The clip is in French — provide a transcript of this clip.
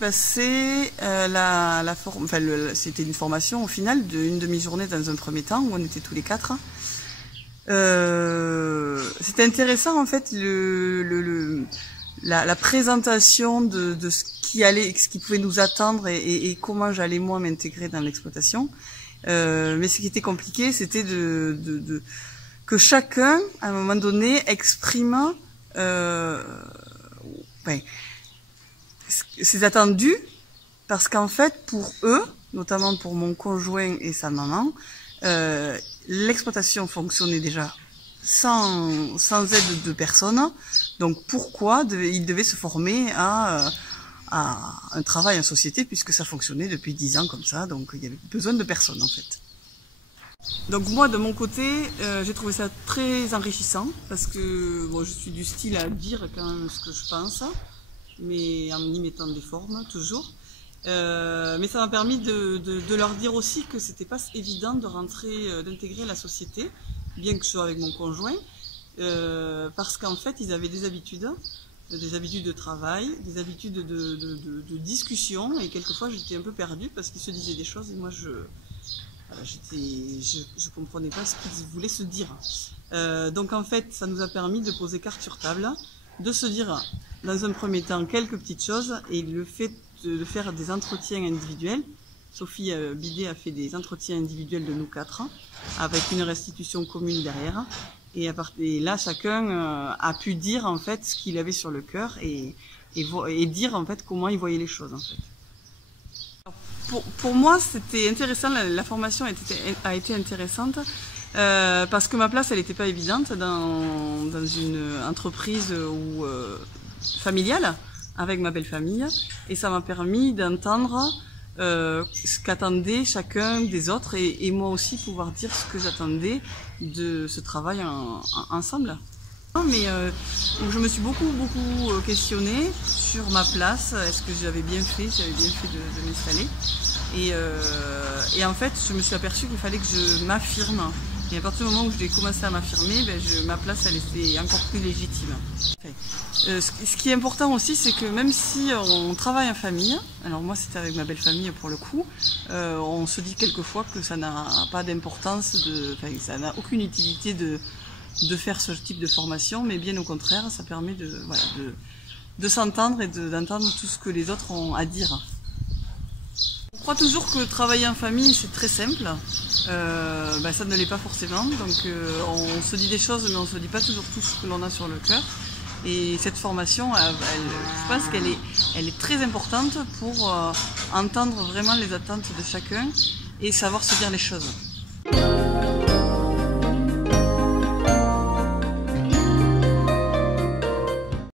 passé c'était une formation au final d'une demi-journée dans un premier temps où on était tous les quatre. C'était intéressant en fait la présentation de ce qui pouvait nous attendre et comment j'allais moi m'intégrer dans l'exploitation. Mais ce qui était compliqué, c'était que chacun à un moment donné exprime ses attendus, parce qu'en fait pour eux, notamment pour mon conjoint et sa maman, l'exploitation fonctionnait déjà sans aide de personne, donc pourquoi ils devaient se former à un travail en société, puisque ça fonctionnait depuis 10 ans comme ça, donc il y avait besoin de personne en fait. Donc moi de mon côté, j'ai trouvé ça très enrichissant, parce que bon, je suis du style à dire quand même ce que je pense, mais en y mettant des formes toujours. Mais ça m'a permis de leur dire aussi que c'était pas évident d'intégrer la société, bien que je sois avec mon conjoint, parce qu'en fait ils avaient des habitudes de travail, des habitudes de discussion, et quelquefois j'étais un peu perdue parce qu'ils se disaient des choses et moi je comprenais pas ce qu'ils voulaient se dire. Donc en fait ça nous a permis de poser carte sur table, de se dire dans un premier temps quelques petites choses, et le fait de faire des entretiens individuels. Sophie Bidet a fait des entretiens individuels de nous quatre, avec une restitution commune derrière. Et là, chacun a pu dire en fait ce qu'il avait sur le cœur et dire en fait comment il voyait les choses en fait. Alors, pour moi, c'était intéressant. La formation a été intéressante parce que ma place, elle n'était pas évidente dans une entreprise familiale avec ma belle famille, et ça m'a permis d'entendre ce qu'attendait chacun des autres, et moi aussi pouvoir dire ce que j'attendais de ce travail ensemble. Mais je me suis beaucoup questionnée sur ma place. Est-ce que j'avais bien fait de m'installer, et en fait je me suis aperçue qu'il fallait que je m'affirme, et à partir du moment où j'ai commencé à m'affirmer, ma place elle était encore plus légitime. Ce qui est important aussi, c'est que même si on travaille en famille, alors moi c'était avec ma belle famille pour le coup, on se dit quelquefois que ça n'a pas d'importance, ça n'a aucune utilité de faire ce type de formation, mais bien au contraire, ça permet de s'entendre et d'entendre tout ce que les autres ont à dire. Je crois toujours que travailler en famille c'est très simple, ça ne l'est pas forcément, donc on se dit des choses mais on ne se dit pas toujours tout ce que l'on a sur le cœur. Et cette formation, je pense qu'elle est très importante pour entendre vraiment les attentes de chacun et savoir se dire les choses.